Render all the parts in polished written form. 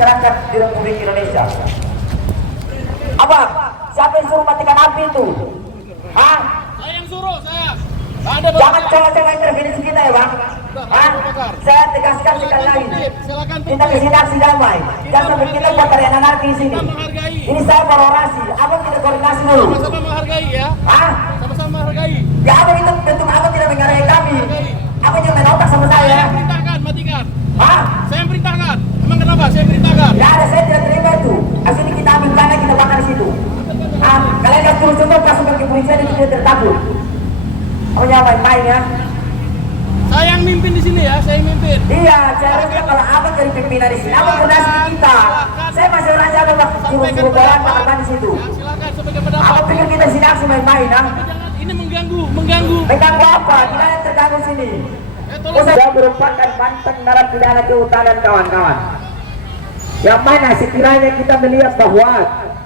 masyarakat di Republik Indonesia. Abang, siapa yang suruh matikan api itu? Hah? Saya yang suruh, saya. Jangan coba-coba intervensi kita ya bang. Hah? Saya tegaskan sekali lagi. Kita ke sini aksi damai. Jangan sampai kita buat tarian anarki di sini. Ini saya berorasi. Abang kita koordinasi dulu. Sama-sama menghargai ya. Hah? Sama-sama menghargai. Ya abang itu bentuk abang tidak menghargai kami. Abang yang main otak sama saya. Saya yang perintahkan, matikan. Hah? Saya yang perintahkan. Emang kenapa? Saya yang perintahkan. Ya ada, saya tidak terima itu. Asli kita ambil tanah kita bakar di situ. Kalian yang turun contoh pasukan kepolisian itu tidak tertakut. Oh ya main-main ya. Saya yang mimpin di sini ya, saya yang mimpin. Iya, seharusnya kalau abang jadi pimpinan di sini, abang koordinasi kita. Saya masih orang jago bang, suruh bola bakar di situ. Ya, silakan sebagai pendapat. Abang pikir kita sini aksi main-main, ah? Jangan, ini mengganggu, mengganggu. Mengganggu apa? Kita yang terganggu sini. Saya merupakan mantan narapidana kehutanan kawan-kawan. Yang mana sekiranya kita melihat bahwa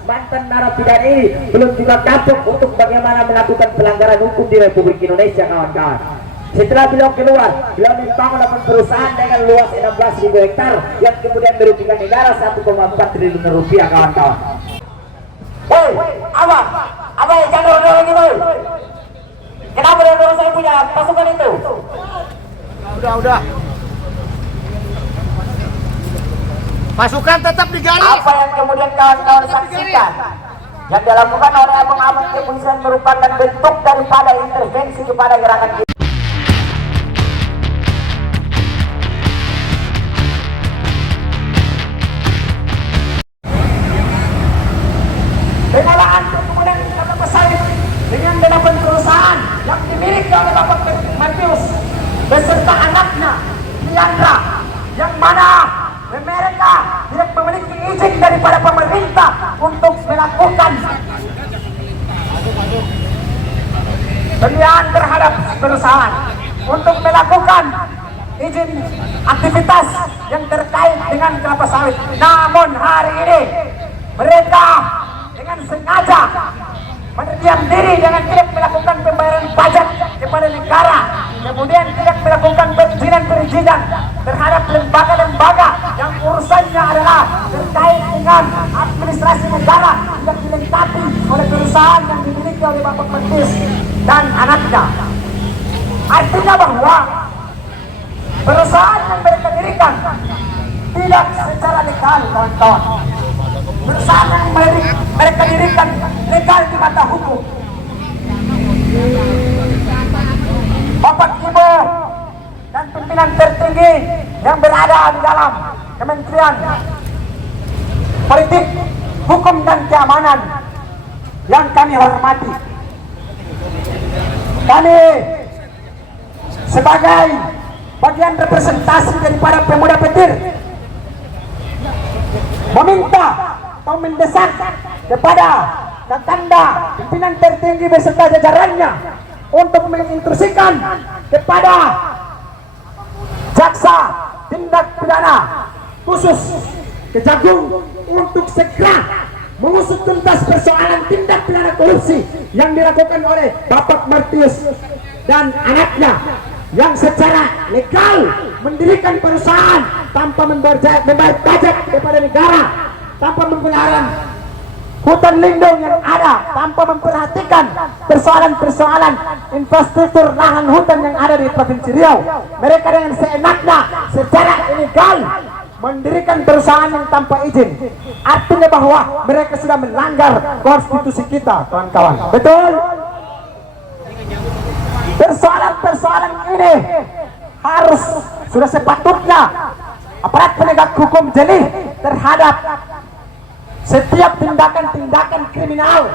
mantan narapidana ini belum juga kapok untuk bagaimana melakukan pelanggaran hukum di Republik Indonesia kawan-kawan. Setelah beliau keluar, beliau membangun perusahaan dengan luas 16.000 hektar yang kemudian merugikan negara 1,4 triliun rupiah kawan-kawan. Hei, abang jangan dorong-dorong gitu. Kenapa dorong saya punya pasukan itu? Udah. Pasukan tetap digali. Apa yang kemudian kawan-kawan saksikan yang dilakukan oleh abang-abang kepolisian merupakan bentuk daripada intervensi kepada gerakan kita. Pengelolaan kemudian kelapa sawit dengan 8 perusahaan yang dimiliki oleh Bapak Matius beserta anaknya Diandra, yang mana mereka tidak memiliki izin daripada pemerintah untuk melakukan pembelian terhadap perusahaan, untuk melakukan izin aktivitas yang terkait dengan kelapa sawit. Namun hari ini mereka dengan sengaja mendiam diri dengan tidak melakukan pembayaran pajak kepada negara, kemudian tidak melakukan perizinan terhadap lembaga-lembaga yang urusannya adalah terkait dengan administrasi negara yang dilengkapi oleh perusahaan yang dimiliki oleh Bapak Matius dan anaknya. Artinya bahwa perusahaan yang mereka dirikan tidak secara legal kawan-kawan. Perusahaan yang mereka dirikan legal di mata hukum. Bapak Ibu dan pimpinan tertinggi yang berada di dalam Kementerian Politik, Hukum dan Keamanan yang kami hormati, kami sebagai bagian representasi daripada pemuda petir meminta atau mendesak kepada Kakanda pimpinan tertinggi beserta jajarannya untuk menginstruksikan kepada jaksa tindak pidana khusus Kejagung untuk segera mengusut tuntas persoalan tindak pidana korupsi yang dilakukan oleh Bapak Matius dan anaknya yang secara legal mendirikan perusahaan tanpa membayar pajak kepada negara, tanpa memperhatikan hutan lindung yang ada, tanpa memperhatikan persoalan-persoalan infrastruktur lahan hutan yang ada di Provinsi Riau. Mereka dengan seenaknya secara ilegal mendirikan perusahaan yang tanpa izin. Artinya bahwa mereka sudah melanggar konstitusi kita, kawan-kawan. Betul? Persoalan-persoalan ini harus sudah sepatutnya aparat penegak hukum jeli terhadap setiap tindakan-tindakan kriminal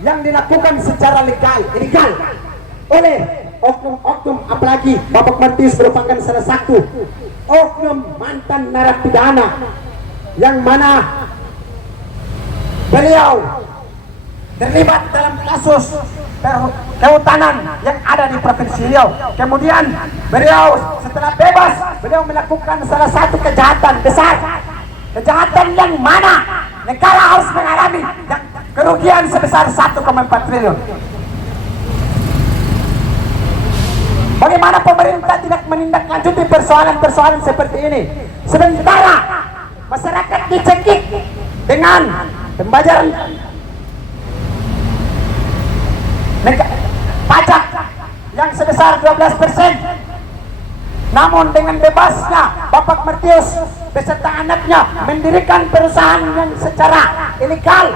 yang dilakukan secara ilegal oleh oknum-oknum, apalagi Bapak Matius merupakan salah satu oknum mantan narapidana yang mana beliau terlibat dalam kasus kehutanan yang ada di Provinsi Riau. Kemudian beliau setelah bebas, beliau melakukan salah satu kejahatan besar, kejahatan yang mana negara harus mengalami kerugian sebesar 1,4 triliun. Bagaimana pemerintah tidak menindaklanjuti persoalan-persoalan seperti ini? Sementara masyarakat dicekik dengan pembayaran pajak yang sebesar 12%. Namun dengan bebasnya Bapak Martius beserta anaknya mendirikan perusahaan yang secara ilegal,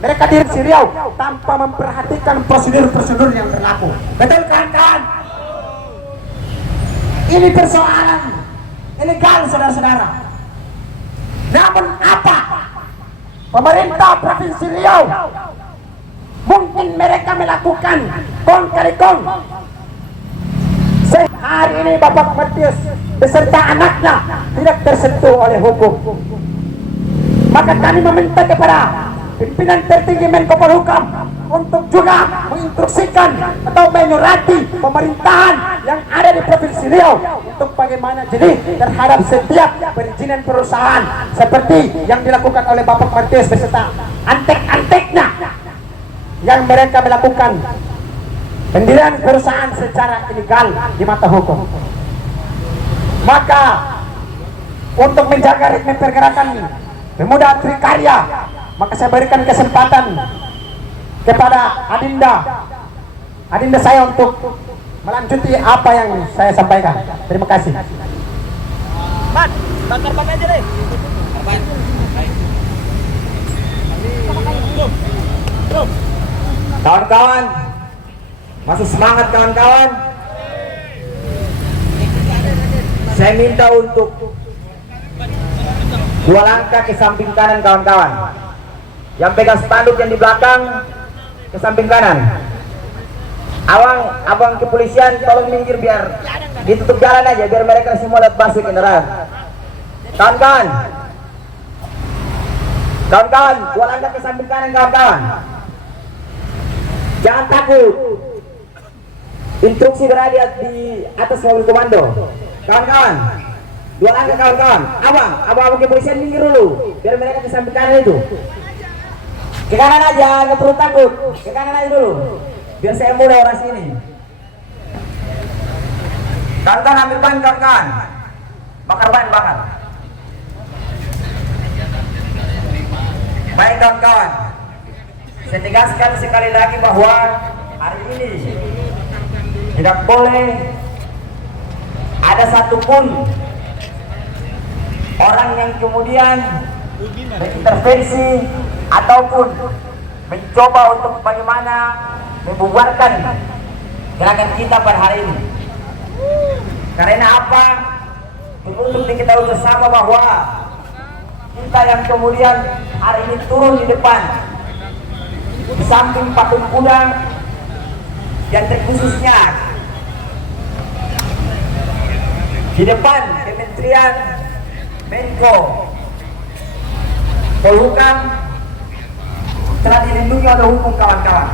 mereka diri di Riau tanpa memperhatikan prosedur-prosedur yang berlaku. Betul kan? Ini persoalan ilegal, saudara-saudara. Namun apa? Pemerintah Provinsi Riau mungkin mereka melakukan kong kali kong. Hari ini Bapak Martius beserta anaknya tidak tersentuh oleh hukum. Maka kami meminta kepada pimpinan tertinggi Menko Polhukam untuk juga menginstruksikan atau menyurati pemerintahan yang ada di Provinsi Riau untuk bagaimana jadi terhadap setiap perizinan perusahaan seperti yang dilakukan oleh Bapak Martius beserta antek-anteknya yang mereka melakukan pendirian perusahaan secara ilegal di mata hukum. Maka untuk menjaga ritme pergerakan pemuda Trikarya, maka saya berikan kesempatan kepada Adinda saya untuk melanjuti apa yang saya sampaikan. Terima kasih. Bakar aja deh. Kawan-kawan, masih semangat kawan-kawan. Saya minta untuk 2 langkah ke samping kanan kawan-kawan. Yang pegang spanduk yang di belakang ke samping kanan. Abang kepolisian tolong minggir biar ditutup jalan aja biar mereka semua lihat masuk kendaraan. Kawan-kawan, 2 langkah ke samping kanan kawan-kawan. Jangan takut. Instruksi berada di atas mobil komando. Kawan-kawan, 2 langkah kawan-kawan. Abang kepolisian minggir dulu biar mereka ke samping kanan itu. Ke kanan aja, nggak perlu takut. Ke kanan aja dulu biar saya mulai orang sini. Kawan-kawan ambil ban kawan-kawan. Bakar ban, bakar. Baik kawan-kawan, saya tegaskan sekali lagi bahwa hari ini tidak boleh ada satupun orang yang kemudian mengintervensi ataupun mencoba untuk bagaimana membubarkan gerakan kita pada hari ini. Karena apa? Untuk diketahui bersama bahwa kita yang kemudian hari ini turun di depan di samping patung kuda yang terkhususnya di depan Kementerian Menko Polhukam telah dilindungi oleh hukum kawan-kawan.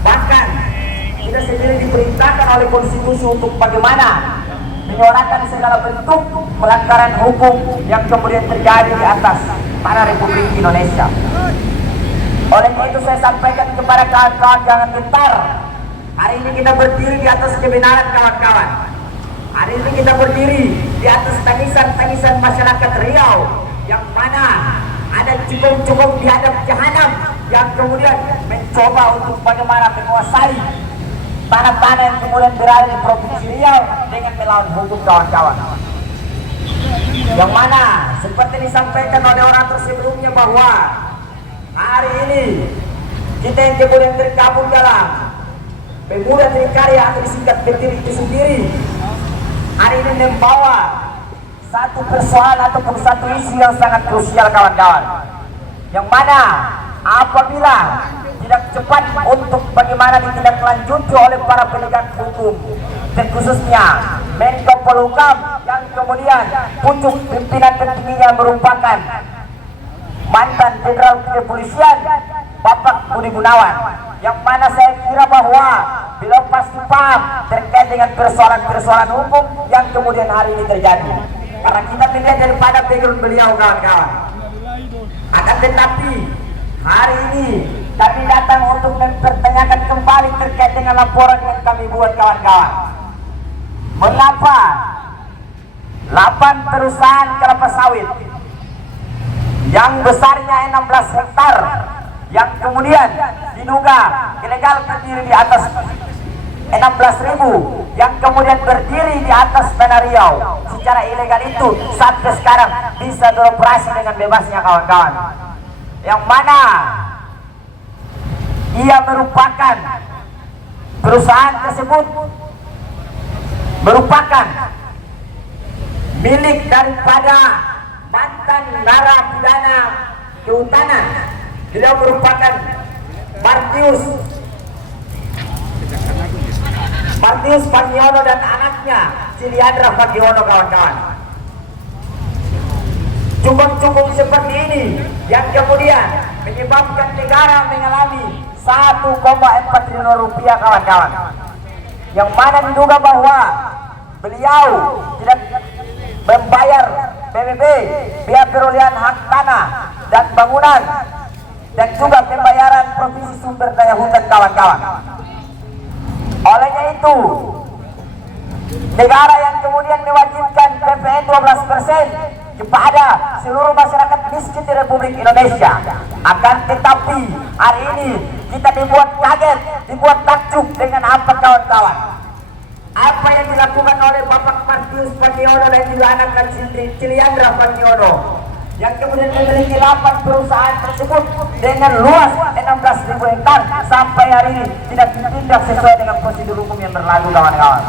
Bahkan kita sendiri diperintahkan oleh konstitusi untuk bagaimana menyuarakan segala bentuk pelanggaran hukum yang kemudian terjadi di atas tanah Republik Indonesia. Oleh itu saya sampaikan kepada kawan-kawan, jangan gentar. Hari ini kita berdiri di atas kebenaran kawan-kawan. Hari ini kita berdiri di atas tangisan-tangisan masyarakat Riau yang mana ada cukong-cukong di hadap jahanam yang kemudian mencoba untuk bagaimana menguasai tanah-tanah yang kemudian berada di Provinsi Riau dengan melawan hukum kawan-kawan. Yang mana seperti disampaikan oleh orang sebelumnya bahwa hari ini kita yang kemudian tergabung dalam Pemuda Trikarya atau disingkat PTRI itu sendiri hari ini membawa satu persoalan ataupun satu isu yang sangat krusial kawan-kawan, yang mana apabila tidak cepat untuk bagaimana ditindaklanjuti oleh para penegak hukum terkhususnya Menko Polhukam yang kemudian pucuk pimpinan tertingginya merupakan mantan Jenderal Kepolisian Bapak Budi Gunawan, yang mana saya kira bahwa beliau pasti paham terkait dengan persoalan-persoalan hukum yang kemudian hari ini terjadi. Karena kita melihat daripada background beliau kawan-kawan. Akan tetapi hari ini kami datang untuk mempertanyakan kembali terkait dengan laporan yang kami buat kawan-kawan. Mengapa 8 perusahaan kelapa sawit yang besarnya 16 hektar, yang kemudian diduga ilegal berdiri di atas 16.000, yang kemudian berdiri di atas tanah Riau secara ilegal itu sampai sekarang bisa beroperasi dengan bebasnya kawan-kawan. Yang mana ia merupakan perusahaan tersebut merupakan milik daripada mantan narapidana kehutanan. Beliau merupakan Martius Pagiono dan anaknya Ciliandra Pagiono, kawan-kawan. Cukup seperti ini yang kemudian menyebabkan negara mengalami 1,4 triliun rupiah, kawan-kawan. Yang mana diduga bahwa beliau tidak membayar PBB, biaya perolehan hak tanah dan bangunan, dan juga pembayaran provinsi sumber daya hutan, kawan-kawan. Olehnya itu, negara yang kemudian mewajibkan PPN 12% kepada seluruh masyarakat miskin di Republik Indonesia. Akan tetapi hari ini kita dibuat kaget, dibuat takjub dengan apa, kawan-kawan? Apa yang dilakukan oleh Bapak Martius Pagiono dan juga anak Ciliandra Pagiono, yang kemudian memiliki 8 perusahaan tersebut dengan luas 16.000 hektar sampai hari ini tidak ditindak sesuai dengan prosedur hukum yang berlaku, kawan-kawan.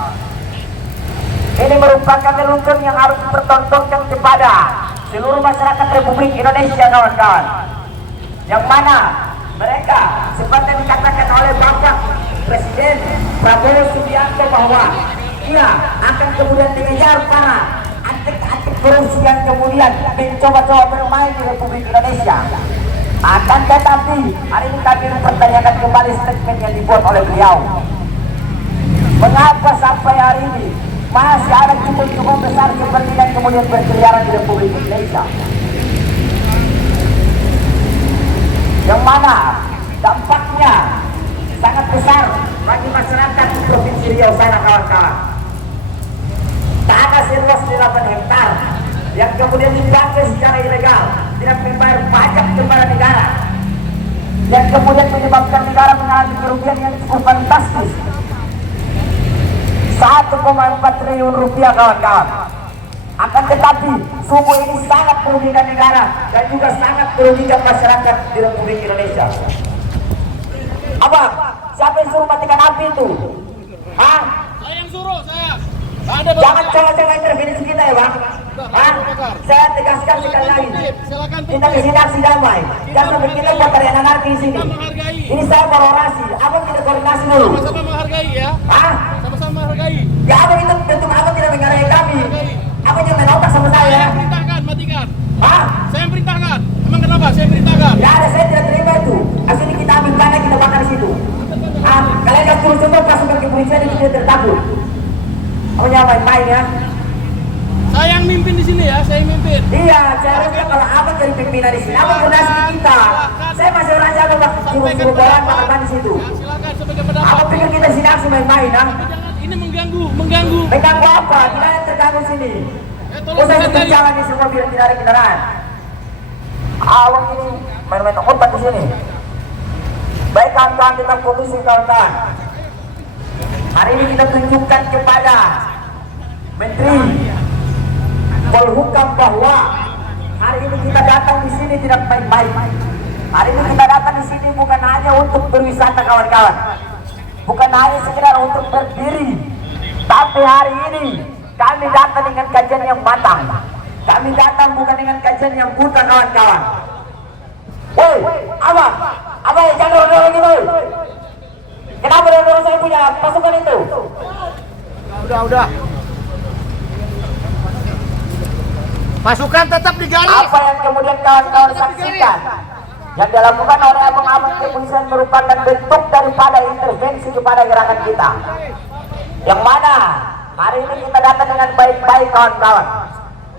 Ini merupakan lelucon yang harus dipertontonkan kepada seluruh masyarakat Republik Indonesia, kawan-kawan. Yang mana mereka seperti dikatakan oleh Bapak Presiden Prabowo Subianto bahwa ia akan kemudian mengejar para antek-antek korupsi yang kemudian mencoba-coba bermain di Republik Indonesia. Akan tetapi hari ini kami mempertanyakan kembali statement yang dibuat oleh beliau. Mengapa sampai hari ini masih ada cukup besar seperti yang kemudian berkeliaran di Republik Indonesia, yang mana dampaknya sangat besar bagi masyarakat di Provinsi Riau sana, kawan-kawan. Tanah seluas 8 hektar yang kemudian dipakai secara ilegal, tidak membayar pajak kepada negara, yang kemudian menyebabkan negara mengalami kerugian yang cukup fantastis, 1,4 triliun rupiah, kawan-kawan. Akan tetapi sungguh ini sangat merugikan negara dan juga sangat merugikan masyarakat di Republik Indonesia. Abang, siapa yang suruh matikan api itu? Hah? Saya yang suruh, saya. Jangan coba-coba intervensi kita ya, Bang. Hah? Saya tegaskan sekali lagi. Kita ke sini aksi damai. Jangan sampai kita buat tarian anarki di sini. Ini saya berorasi. Abang kita koordinasi dulu. Sama-sama menghargai ya. Hah? Sama-sama menghargai. Ya abang itu bentuk abang tidak menghargai kami. Abang jangan main otak sama saya. Saya yang perintahkan, matikan. Hah? Saya yang perintahkan. Emang kenapa? Saya yang perintahkan. Ya ada, saya tidak terima itu. Asli ini kita ambil tanah, kita bakar di situ. Kalian yang turun contoh pasukan kepolisian itu tidak tertakut. Kamu main-main ya. Saya yang mimpin di sini ya, saya yang mimpin. Iya, seharusnya kalau abang jadi pimpinan di sini, abang koordinasi di kita. Saya masih orang jago, Pak. Suruh bola bakar di situ. Ya, silakan sebagai pendapat. Abang pikir kita sini aksi main-main, ha? Jangan, ini mengganggu. Mengganggu apa? Kita yang terganggu sini. Tolong Usah dihargai. jalan di semua biar tidak ada kendaraan. Abang ini main-main obat di sini. Baik kawan-kawan tentang komisi, kawan-kawan. Hari ini kita tunjukkan kepada Menteri Polhukam bahwa hari ini kita datang di sini tidak main-main. Hari ini kita datang di sini bukan hanya untuk berwisata, kawan-kawan, bukan hanya sekedar untuk berdiri, tapi hari ini kami datang dengan kajian yang matang. Kami datang bukan dengan kajian yang buta, kawan-kawan. Woi, abang jangan dorong-dorong gitu. Kenapa dorong-dorong saya punya pasukan itu? Udah. Pasukan tetap digali. Apa yang kemudian kawan-kawan saksikan yang dilakukan oleh abang-abang kepolisian merupakan bentuk daripada intervensi kepada gerakan kita, yang mana hari ini kita datang dengan baik-baik, kawan-kawan.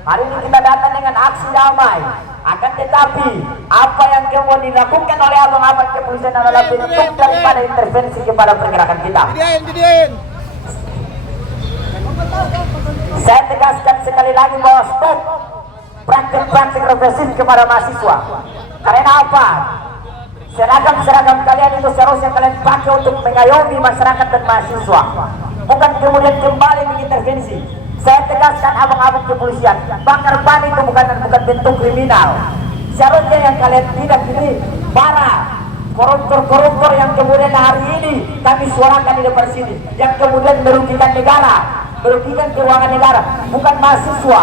Hari ini kita datang dengan aksi damai. Akan tetapi apa yang kemudian dilakukan oleh abang-abang kepolisian adalah bentuk daripada intervensi kepada pergerakan kita. Didiin. Saya tegaskan sekali lagi bahwa stop. praktik-praktik represif kepada mahasiswa. Karena apa? Seragam-seragam kalian itu seharusnya kalian pakai untuk mengayomi masyarakat dan mahasiswa, bukan kemudian kembali mengintervensi. Saya tegaskan abang-abang kepolisian, bakar ban itu bukan bentuk kriminal. Seharusnya yang kalian tidak ini para koruptor-koruptor yang kemudian hari ini kami suarakan di depan sini, yang kemudian merugikan negara, merugikan keuangan negara, bukan mahasiswa.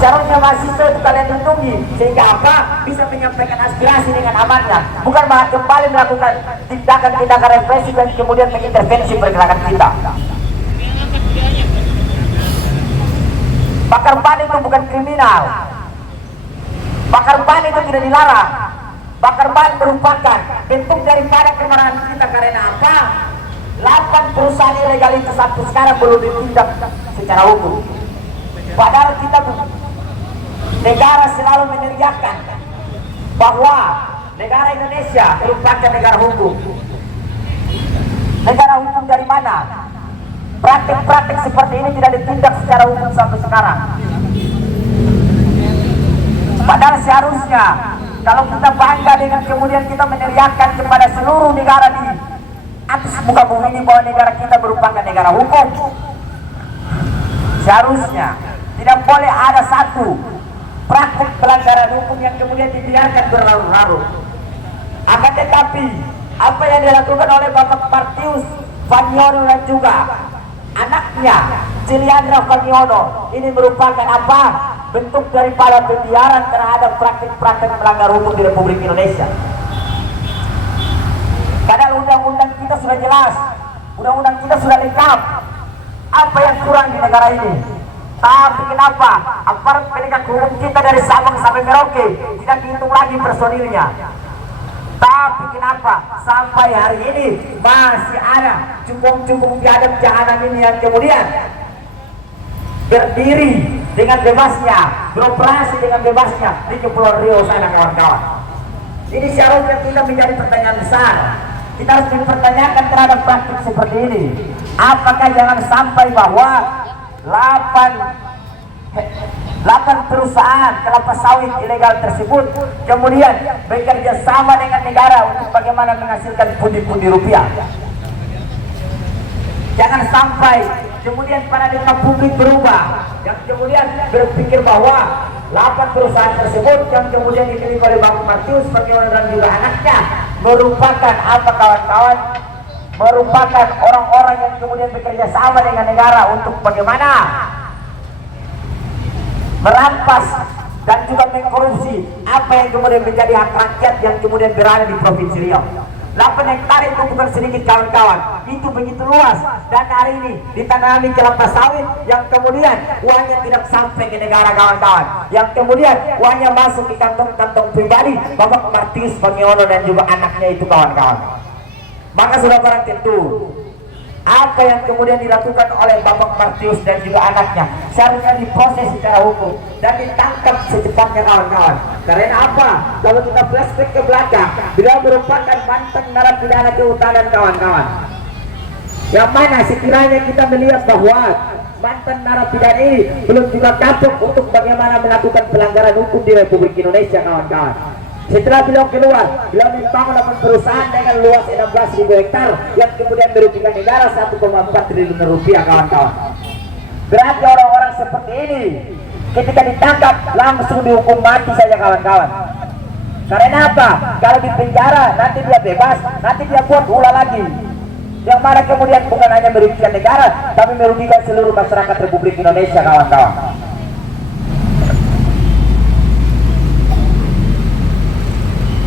Seharusnya mahasiswa itu kalian lindungi sehingga apa? Bisa menyampaikan aspirasi dengan amannya, bukan malah kembali melakukan tindakan-tindakan represif dan kemudian mengintervensi pergerakan kita. Bakar ban itu bukan kriminal. Bakar ban itu tidak dilarang. Bakar ban merupakan bentuk daripada kemarahan kita. Karena apa? 8 perusahaan ilegal itu sampai sekarang belum ditindak secara hukum. Padahal kita negara selalu meneriakkan bahwa negara Indonesia merupakan negara hukum. Negara hukum dari mana? Praktik-praktik seperti ini tidak ditindak secara hukum sampai sekarang. Padahal seharusnya kalau kita bangga dengan kemudian kita meneriakkan kepada seluruh negara di atas muka bumi ini bahwa negara kita merupakan negara hukum. Seharusnya tidak boleh ada satu praktik pelanggaran hukum yang kemudian dibiarkan berlarut-larut. Akan tetapi apa yang dilakukan oleh Bapak Martius Vaniono dan juga anaknya Ciliandra Vaniono ini merupakan apa? Bentuk daripada pembiaran terhadap praktik-praktik melanggar hukum di Republik Indonesia. Padahal undang-undang kita sudah jelas, undang-undang kita sudah lengkap. Apa yang kurang di negara ini? Tapi kenapa aparat penegak hukum kita dari Sabang sampai Merauke tidak dihitung lagi personilnya? Tapi kenapa sampai hari ini masih ada cukung-cukung biadab jahanam ini yang kemudian berdiri dengan bebasnya, beroperasi dengan bebasnya di Kepulauan Riau sana, kawan-kawan. Ini seharusnya kita menjadi pertanyaan besar. Kita harus mempertanyakan terhadap praktik seperti ini. Apakah jangan sampai bahwa 8 perusahaan kelapa sawit ilegal tersebut kemudian bekerja sama dengan negara untuk bagaimana menghasilkan pundi-pundi rupiah. Jangan sampai kemudian paradigma publik berubah, yang kemudian berpikir bahwa 8 perusahaan tersebut yang kemudian dimiliki oleh Bapak Martius Vaniono dan juga anaknya merupakan apa, kawan-kawan? Merupakan orang-orang yang kemudian bekerja sama dengan negara untuk bagaimana merampas dan juga mengkorupsi apa yang kemudian menjadi hak rakyat yang kemudian berada di Provinsi Riau. 8 hektar itu bukan sedikit, kawan-kawan, itu begitu luas, dan hari ini ditanami kelapa sawit yang kemudian uangnya tidak sampai ke negara, kawan-kawan, yang kemudian uangnya masuk ke kantong-kantong pribadi Bapak Martius Vaniono dan juga anaknya itu, kawan-kawan. Maka sudah barang tentu apa yang kemudian dilakukan oleh Bapak Martius dan juga anaknya seharusnya diproses secara hukum dan ditangkap secepatnya, kawan-kawan. Karena apa? Kalau kita flashback ke belakang, beliau merupakan mantan narapidana kehutanan, kawan-kawan. Yang mana sekiranya kita melihat bahwa mantan narapidana ini belum juga kapok untuk bagaimana melakukan pelanggaran hukum di Republik Indonesia, kawan-kawan. Setelah beliau keluar, beliau membangun 8 perusahaan dengan luas 16.000 hektar yang kemudian merugikan negara 1,4 triliun rupiah, kawan-kawan. Berarti orang-orang seperti ini ketika ditangkap langsung dihukum mati saja, kawan-kawan. Karena apa? Kalau di penjara nanti dia bebas, nanti dia buat ulah lagi. Yang mana kemudian bukan hanya merugikan negara, tapi merugikan seluruh masyarakat Republik Indonesia, kawan-kawan.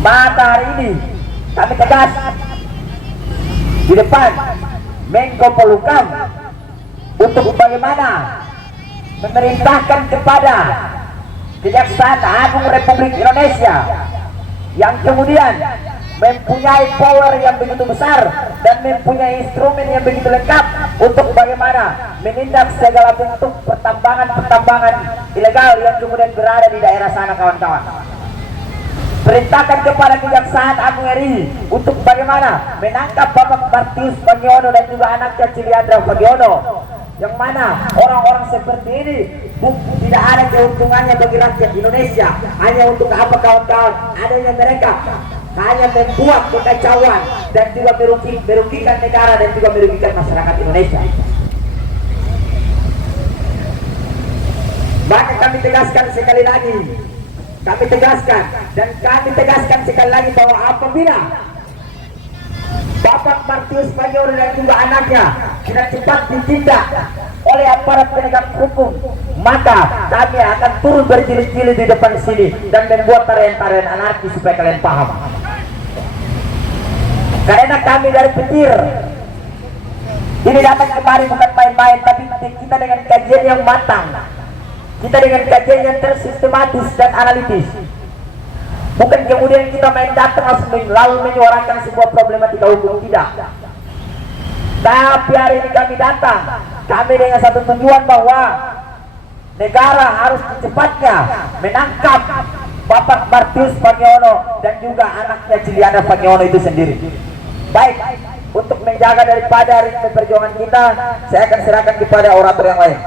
Maka hari ini kami tegas di depan Menko Polhukam untuk bagaimana memerintahkan kepada Kejaksaan Agung Republik Indonesia yang kemudian mempunyai power yang begitu besar dan mempunyai instrumen yang begitu lengkap untuk bagaimana menindak segala bentuk pertambangan ilegal yang kemudian berada di daerah sana, kawan-kawan. Perintahkan kepada Kejaksaan Agung RI untuk bagaimana menangkap Bapak Martius Vaniono dan juga anaknya Ciliandra Vaniono yang mana orang-orang seperti ini tidak ada keuntungannya bagi rakyat Indonesia. Hanya untuk apa kawan-kawan? Adanya mereka hanya membuat kekacauan dan juga merugikan negara dan juga merugikan masyarakat Indonesia. Maka kami tegaskan sekali lagi, kami tegaskan sekali lagi bahwa apabila Bapak Martius Pagiono dan juga anaknya tidak cepat ditindak oleh aparat penegak hukum, maka kami akan turun berjilid-jilid di depan sini dan membuat tarian-tarian anarkis supaya kalian paham. Karena kami dari petir ini datang kemari bukan main-main, tapi kita dengan kajian yang matang, kita dengan kajian yang tersistematis dan analitis. Bukan kemudian kita main datang lalu menyuarakan sebuah problematika hukum, tidak. Tapi hari ini kami datang, kami dengan satu tujuan bahwa negara harus secepatnya menangkap Bapak Martius Pagiono dan juga anaknya Juliana Pagiono itu sendiri. Baik, untuk menjaga daripada ritme perjuangan kita, saya akan serahkan kepada orator yang lain.